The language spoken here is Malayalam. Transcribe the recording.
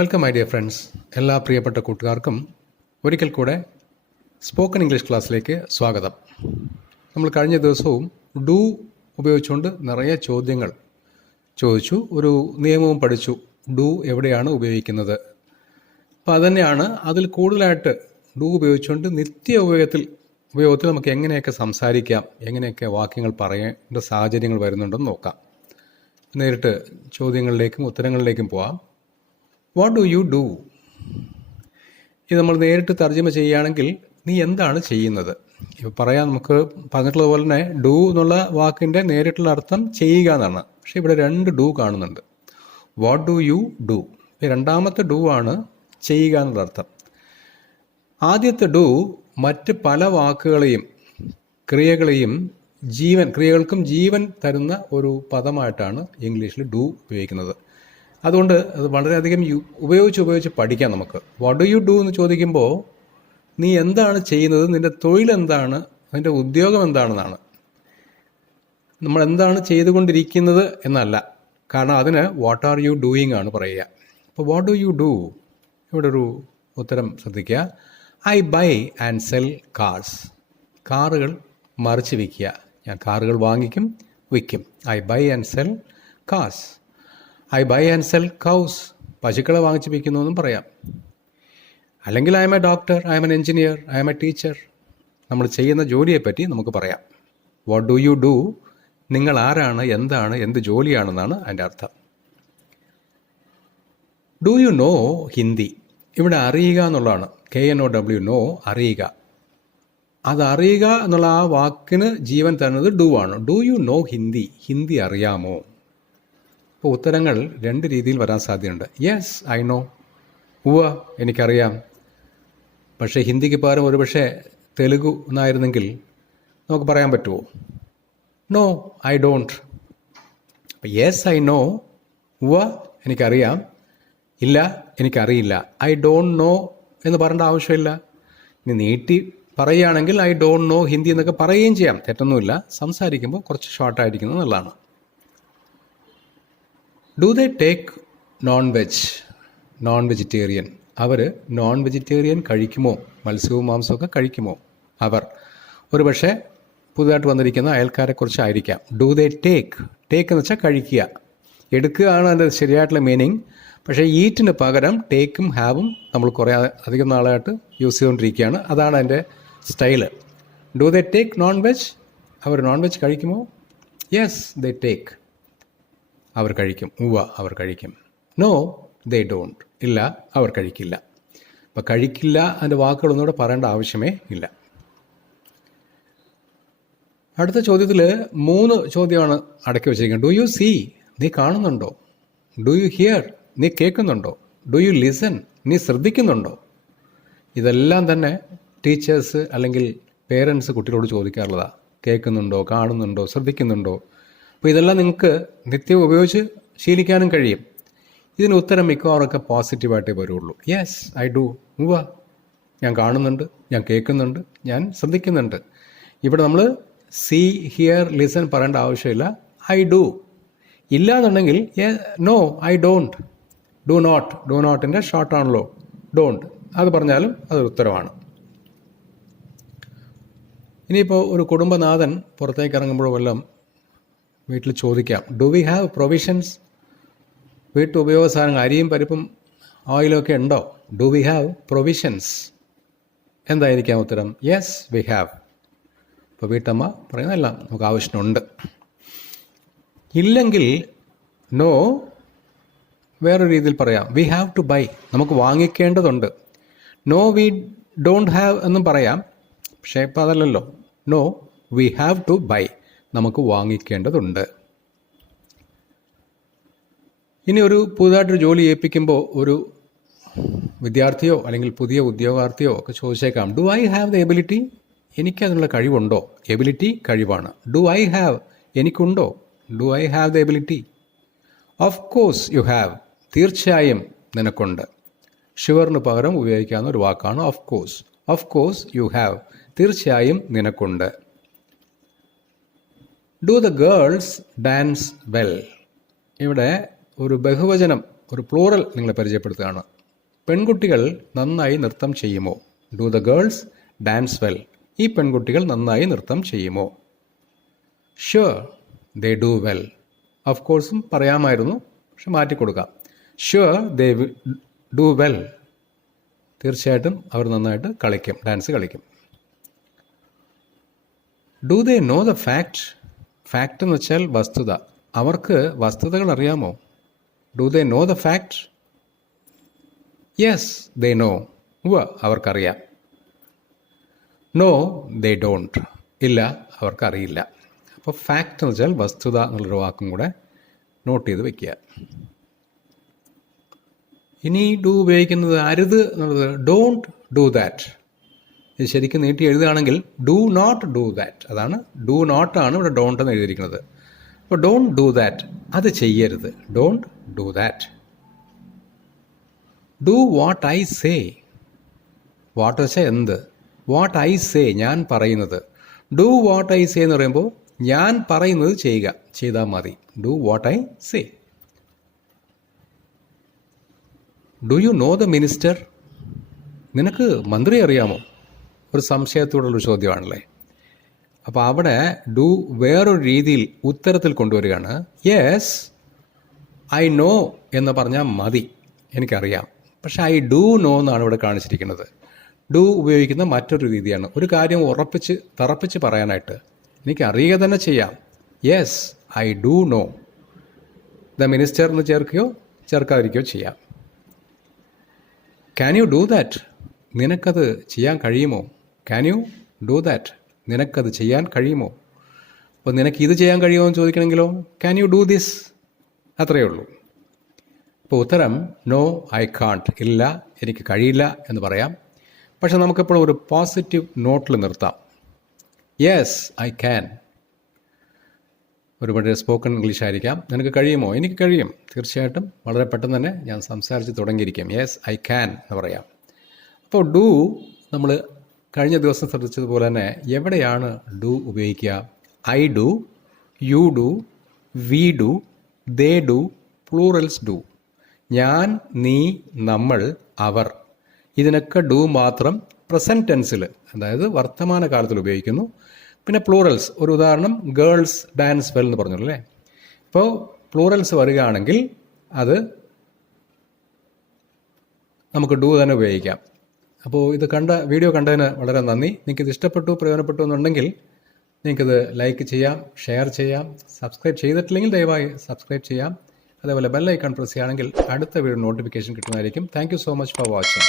വെൽക്കം മൈ ഡിയർ ഫ്രണ്ട്സ് എല്ലാ പ്രിയപ്പെട്ട കൂട്ടുകാർക്കും ഒരിക്കൽ കൂടെ സ്പോക്കൺ ഇംഗ്ലീഷ് ക്ലാസ്സിലേക്ക് സ്വാഗതം. നമ്മൾ കഴിഞ്ഞ ദിവസവും ഡു ഉപയോഗിച്ചുകൊണ്ട് നിറയെ ചോദ്യങ്ങൾ ചോദിച്ചു. ഒരു നിയമവും പഠിച്ചു. ഡു എവിടെയാണ് ഉപയോഗിക്കുന്നത്? അപ്പോൾ അതുതന്നെയാണ് അതിൽ കൂടുതലായിട്ട് ഡു ഉപയോഗിച്ചുകൊണ്ട് നിത്യ ഉപയോഗത്തിൽ ഉപയോഗത്തിൽ നമുക്ക് എങ്ങനെയൊക്കെ സംസാരിക്കാം എങ്ങനെയൊക്കെ വാക്യങ്ങൾ പറയേണ്ട സാഹചര്യങ്ങൾ വരുന്നുണ്ടെന്ന് നോക്കാം. നേരിട്ട് ചോദ്യങ്ങളിലേക്കും ഉത്തരങ്ങളിലേക്കും പോവാം. വാട്ട് ഡു യു ഡു ഇത് നമ്മൾ നേരിട്ട് തർജമ ചെയ്യുകയാണെങ്കിൽ നീ എന്താണ് ചെയ്യുന്നത്? ഇപ്പോൾ പറയാം നമുക്ക് പറഞ്ഞിട്ടുള്ളതുപോലെ തന്നെ ഡു എന്നുള്ള വാക്കിന്റെ നേരിട്ടുള്ള അർത്ഥം ചെയ്യുക എന്നാണ്. പക്ഷേ ഇവിടെ രണ്ട് ഡു കാണുന്നുണ്ട്. വാട്ട് ഡു യു ഡു രണ്ടാമത്തെ ഡു ആണ് ചെയ്യുക എന്നുള്ള അർത്ഥം. ആദ്യത്തെ ഡു മറ്റ് പല വാക്കുകളെയും ക്രിയകളെയും ജീവൻ ക്രിയകൾക്കും ജീവൻ തരുന്ന ഒരു പദമായിട്ടാണ് ഇംഗ്ലീഷിൽ ഡു ഉപയോഗിക്കുന്നത്. അതുകൊണ്ട് അത് വളരെയധികം യു ഉപയോഗിച്ച് ഉപയോഗിച്ച് പഠിക്കാം നമുക്ക്. വട്ട് ഡു യു ഡു എന്ന് ചോദിക്കുമ്പോൾ നീ എന്താണ് ചെയ്യുന്നത് നിന്റെ തൊഴിലെന്താണ് അതിന്റെ ഉദ്യോഗം എന്താണെന്നാണ്. നമ്മൾ എന്താണ് ചെയ്തുകൊണ്ടിരിക്കുന്നത് എന്നല്ല. കാരണം അതിന് വാട്ട് ആർ യു ഡൂയിങ് ആണ് പറയുക. അപ്പോൾ വാട്ട് ഡു യു ഡു ഇവിടെ ഒരു ഉത്തരം ശ്രദ്ധിക്കുക. I buy and sell cars കാറുകൾ മറിച്ച് വിൽക്കുക. ഞാൻ കാറുകൾ വാങ്ങിക്കും വിൽക്കും. I buy and sell cars I buy and sell cows. പശുക്കളെ വാങ്ങിച്ച് വിൽക്കുന്നു എന്നും പറയാം. അല്ലെങ്കിൽ I'm a doctor I'm an engineer I'm a teacher. നമ്മൾ ചെയ്യുന്ന ജോലിയെപ്പറ്റി നമുക്ക് പറയാം. വാട്ട് ഡു യു ഡു നിങ്ങൾ ആരാണ് എന്താണ് എന്ത് ജോലിയാണെന്നാണ് അതിന്റെ അർത്ഥം. ഡു യു നോ ഹിന്ദി ഇവിടെ അറിയുക എന്നുള്ളതാണ്. K N O W know അറിയുക. അത് അറിയുക എന്നുള്ള ആ വാക്കിന് ജീവൻ തരുന്നത് ഡു ആണ്. Do you know Hindi Hindi അറിയാമോ? അപ്പോൾ ഉത്തരങ്ങൾ രണ്ട് രീതിയിൽ വരാൻ സാധ്യതയുണ്ട്. യെസ് ഐ നോ ഉവ എനിക്കറിയാം. പക്ഷേ ഹിന്ദിക്ക് പകരം ഒരുപക്ഷെ തെലുഗു എന്നായിരുന്നെങ്കിൽ നമുക്ക് പറയാൻ പറ്റുമോ നോ ഐ ഡോണ്ട് അപ്പം യെസ് ഐ നോ ഉവ എനിക്കറിയാം. ഇല്ല എനിക്കറിയില്ല. ഐ ഡോണ്ട് നോ എന്ന് പറയേണ്ട ആവശ്യമില്ല. ഇനി നീട്ടി പറയുകയാണെങ്കിൽ ഐ ഡോണ്ട് നോ ഹിന്ദി എന്നൊക്കെ പറയുകയും ചെയ്യാം. തെറ്റൊന്നുമില്ല. സംസാരിക്കുമ്പോൾ കുറച്ച് ഷോർട്ടായിരിക്കുന്നത് നല്ലതാണ് do they take non veg non vegetarian our non vegetarian കഴിക്കുമോ? മത്സ്യവും മാംസമൊക്കെ കഴിക്കുമോ? അവർ. ഒരു പക്ഷേ പുതുതായിട്ട് വന്നിരിക്കുന്ന അയൽക്കാരെക്കുറിച്ചായിരിക്കാം ഡു ദേ ടേക്ക് ടേക്ക് എന്ന് വെച്ചാൽ കഴിക്കുക. എടുക്കുകയാണ് അതിന്റെ ശരിയായിട്ടുള്ള മീനിങ് പക്ഷേ ഈറ്റിന് പകരം ടേക്കും ഹാവും നമ്മൾ കുറേ അധികം നാളായിട്ട് യൂസ് ചെയ്തുകൊണ്ടിരിക്കുകയാണ്. അതാണ് അതിന്റെ style do they take non veg our non veg കഴിക്കുമോ? യെസ് ദേ ടേക്ക് അവർ കഴിക്കും. ഉവ അവർ കഴിക്കും. നോ ദേ ഡോണ്ട് ഇല്ല അവർ കഴിക്കില്ല. അപ്പം കഴിക്കില്ല അതിന്റെ വാക്കുകളൊന്നുകൂടെ പറയേണ്ട ആവശ്യമേ ഇല്ല. അടുത്ത ചോദ്യത്തിൽ മൂന്ന് ചോദ്യമാണ് അടക്കി വെച്ചിരിക്കുന്നത്. ഡു യു സീ നീ കാണുന്നുണ്ടോ? ഡു യു ഹിയർ നീ കേൾക്കുന്നുണ്ടോ? ഡു യു ലിസൺ നീ ശ്രദ്ധിക്കുന്നുണ്ടോ? ഇതെല്ലാം തന്നെ ടീച്ചേഴ്സ് അല്ലെങ്കിൽ പേരൻസ് കുട്ടികളോട് ചോദിക്കാറുള്ളതാണ് കേൾക്കുന്നുണ്ടോ? കാണുന്നുണ്ടോ? ശ്രദ്ധിക്കുന്നുണ്ടോ? അപ്പോൾ ഇതെല്ലാം നിങ്ങൾക്ക് നിത്യം ഉപയോഗിച്ച് ശീലിക്കാനും കഴിയും. ഇതിന് ഉത്തരം മിക്കവാറൊക്കെ പോസിറ്റീവായിട്ടേ വരുള്ളൂ. യെസ് ഐ ഡു ഉവ ഞാൻ കാണുന്നുണ്ട് ഞാൻ കേൾക്കുന്നുണ്ട് ഞാൻ ശ്രദ്ധിക്കുന്നുണ്ട്. ഇവിടെ നമ്മൾ സീ ഹിയർ ലിസൺ പറയേണ്ട ആവശ്യമില്ല. ഐ ഡു ഇല്ല എന്നുണ്ടെങ്കിൽ no I don't do not do നോട്ടിന്റെ ഷോർട്ടാണല്ലോ ഡോണ്ട് അത് പറഞ്ഞാലും അതൊരു ഉത്തരവാണ് ഇനിയിപ്പോൾ ഒരു കുടുംബനാഥൻ പുറത്തേക്ക് ഇറങ്ങുമ്പോൾ വല്ലതും വീട്ടിൽ ചോദിക്കാം. ഡു വി ഹാവ് പ്രൊവിഷൻസ് വീട്ടു ഉപയോഗ സാധനങ്ങൾ അരിയും പരിപ്പും ഓയിലൊക്കെ ഉണ്ടോ? ഡു വി ഹാവ് പ്രൊവിഷൻസ് എന്തായിരിക്കാം ഉത്തരം? യെസ് വി ഹാവ് ഇപ്പോൾ വീട്ടമ്മ പറയുന്നതെല്ലാം നമുക്ക് ആവശ്യമുണ്ട്. ഇല്ലെങ്കിൽ നോ വേറൊരു രീതിയിൽ പറയാം. വി ഹാവ് ടു ബൈ നമുക്ക് വാങ്ങിക്കേണ്ടതുണ്ട്. നോ വി ഡോണ്ട് ഹാവ് എന്നും പറയാം. പക്ഷേ ഇപ്പം അതല്ലല്ലോ. No we have to buy നമുക്ക് വാങ്ങിക്കേണ്ടതുണ്ട്. ഇനി ഒരു പുതുതായിട്ടൊരു ജോലി ഏൽപ്പിക്കുമ്പോൾ ഒരു വിദ്യാർത്ഥിയോ അല്ലെങ്കിൽ പുതിയ ഉദ്യോഗാർത്ഥിയോ ഒക്കെ ചോദിച്ചേക്കാം do I have the ability എനിക്കതിനുള്ള കഴിവുണ്ടോ? എബിലിറ്റി കഴിവാണ്. Do I have എനിക്കുണ്ടോ? Do I have the ability of course you have തീർച്ചയായും നിനക്കുണ്ട്. ഷുവറിന് പകരം ഉപയോഗിക്കാവുന്ന ഒരു വാക്കാണ് of course of course you have തീർച്ചയായും നിനക്കുണ്ട്. Do the girls dance well ഇവിടെ ഒരു ബഹുവചനം ഒരു പ്ലൂറൽ നിങ്ങളെ പരിചയപ്പെടുത്തുകയാണ്. പെൺകുട്ടികൾ നന്നായി നൃത്തം ചെയ്യുമോ? Do the girls dance well ഈ പെൺകുട്ടികൾ നന്നായി നൃത്തം ചെയ്യുമോ? Sure they do well of കോഴ്സും പറയാമായിരുന്നു പക്ഷെ മാറ്റിക്കൊടുക്കാം ഷുവർ ദേ ഡു വെൽ തീർച്ചയായിട്ടും അവർ നന്നായിട്ട് കളിക്കും ഡാൻസ് കളിക്കും. Do they know the fact fact എന്ന് വെച്ചാൽ വസ്തുത. അവർക്ക് വസ്തുതകൾ അറിയാമോ? Do they know the fact yes they know ഉവ അവർക്കറിയാം. നോ ദേ ഡോണ്ട് ഇല്ല അവർക്കറിയില്ല. അപ്പോൾ ഫാക്റ്റ് എന്ന് വെച്ചാൽ വസ്തുത എന്നുള്ളൊരു വാക്കും കൂടെ നോട്ട് ചെയ്ത് വെക്കുക. ഇനി ഡു ഉപയോഗിക്കുന്നത് അരുത് എന്നുള്ളത് ഡോണ്ട് ഡു ദാറ്റ് ഇത് ശരിക്കും നീട്ടി എഴുതുകയാണെങ്കിൽ ഡു നോട്ട് ഡു ദാറ്റ് അതാണ് ഡു നോട്ടാണ് ഇവിടെ ഡോണ്ട് എന്ന് എഴുതിയിരിക്കുന്നത്. അപ്പോൾ ഡോണ്ട് ഡു ദാറ്റ് അത് ചെയ്യരുത്. Don't do that do what I say what വെച്ചാൽ എന്ത്? വാട്ട് ഐ സേ ഞാൻ പറയുന്നത്. ഡു വാട്ട് ഐ സേ എന്ന് പറയുമ്പോൾ ഞാൻ പറയുന്നത് ചെയ്യുക. ചെയ്താൽ മതി. Do what I say do you know the minister നിനക്ക് മന്ത്രി അറിയാമോ? ഒരു സംശയത്തോടുള്ളൊരു ചോദ്യമാണല്ലേ? അപ്പോൾ അവിടെ ഡു വേറൊരു രീതിയിൽ ഉത്തരത്തിൽ കൊണ്ടുവരികയാണ് യെസ് ഐ നോ എന്ന് പറഞ്ഞാൽ മതി എനിക്കറിയാം. പക്ഷേ ഐ ഡു നോ എന്നാണ് ഇവിടെ കാണിച്ചിരിക്കുന്നത്. ഡു ഉപയോഗിക്കുന്ന മറ്റൊരു രീതിയാണ്. ഒരു കാര്യം ഉറപ്പിച്ച് തറപ്പിച്ച് പറയാനായിട്ട് എനിക്ക് അറിയുക തന്നെ ചെയ്യാം. Yes I do know the minister എന്ന് ചേർക്കുകയോ ചേർക്കാതിരിക്കുകയോ ചെയ്യാം. ക്യാൻ യു ഡു ദാറ്റ് നിനക്കത് ചെയ്യാൻ കഴിയുമോ? ക്യാൻ യു ഡു ദാറ്റ് നിനക്കത് ചെയ്യാൻ കഴിയുമോ? അപ്പോൾ നിനക്ക് ഇത് ചെയ്യാൻ കഴിയുമോ എന്ന് ചോദിക്കണമെങ്കിലോ ക്യാൻ യു ഡു ദിസ് അത്രയേ ഉള്ളൂ. അപ്പോൾ ഉത്തരം നോ ഐ കാൺട്ട് ഇല്ല എനിക്ക് കഴിയില്ല എന്ന് പറയാം. പക്ഷെ നമുക്കിപ്പോൾ ഒരു പോസിറ്റീവ് നോട്ടിൽ നിർത്താം. യെസ് ഐ ക്യാൻ ഒരുപാട് സ്പോക്കൺ ഇംഗ്ലീഷ് ആയിരിക്കാം. നിനക്ക് കഴിയുമോ? എനിക്ക് കഴിയും. തീർച്ചയായിട്ടും വളരെ പെട്ടെന്ന് തന്നെ ഞാൻ സംസാരിച്ച് തുടങ്ങിയിരിക്കും. യെസ് ഐ ക്യാൻ എന്ന് പറയാം. അപ്പോൾ ഡു നമ്മൾ കഴിഞ്ഞ ദിവസം ശ്രദ്ധിച്ചതുപോലെ തന്നെ എവിടെയാണ് ഡു ഉപയോഗിക്കുക? I do you do we do they do plurals do. ഞാൻ നീ നമ്മൾ അവർ. ഇതിനൊക്കെ ഡു മാത്രം പ്രസന്റ് ടെൻസിൽ അതായത് വർത്തമാന കാലത്തിൽ ഉപയോഗിക്കുന്നു. പിന്നെ പ്ലൂറൽസ് ഒരു ഉദാഹരണം ഗേൾസ് ഡാൻസ് വെൽ എന്ന് പറഞ്ഞു അല്ലേ ഇപ്പോൾ പ്ലൂറൽസ് വരികയാണെങ്കിൽ അത് നമുക്ക് ഡു തന്നെ ഉപയോഗിക്കാം. അപ്പോൾ ഇത് കണ്ട വീഡിയോ കണ്ടതിന് വളരെ നന്ദി. നിങ്ങൾക്കിത് ഇഷ്ടപ്പെട്ടു പ്രയോജനപ്പെട്ടു എന്നുണ്ടെങ്കിൽ നിങ്ങൾക്കിത് ലൈക്ക് ചെയ്യാം ഷെയർ ചെയ്യാം സബ്സ്ക്രൈബ് ചെയ്തിട്ടില്ലെങ്കിൽ ദയവായി സബ്സ്ക്രൈബ് ചെയ്യാം. അതേപോലെ ബെല്ലൈക്കൺ പ്രസ് ചെയ്യുകയാണെങ്കിൽ അടുത്ത വീഡിയോ നോട്ടിഫിക്കേഷൻ കിട്ടുന്നതായിരിക്കും. Thank so much for watching.